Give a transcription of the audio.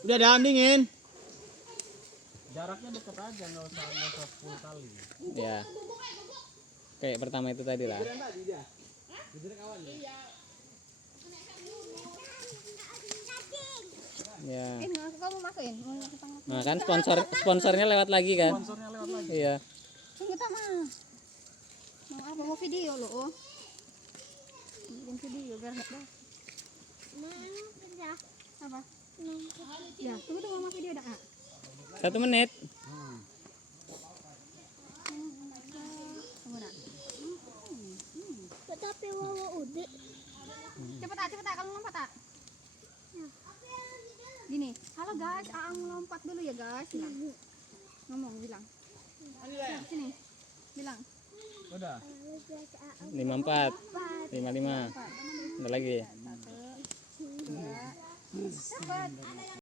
Udah dahan dingin. Jaraknya dekat aja, nggak usah 10 kali. Ya. Kayak pertama itu tadi lah. Ya. Kamu masukin. Nah kan sponsornya lewat lagi kan? Sponsornya lewat lagi. Iya. Tunggu tak mah. Mau apa? Mau video loh. Bikin video biar nggak dah. Apa? Ya, tunggu mau video dah. 1 menit. Tunggu dah. Tapi wawa udah. Cepet tak kamu lompat tak? Gini, halo guys, Aang lompat dulu ya guys. Bilang. Bilang. Sini. Bilang. Udah. 54 55. Ada lagi. 1, 2. Cepet.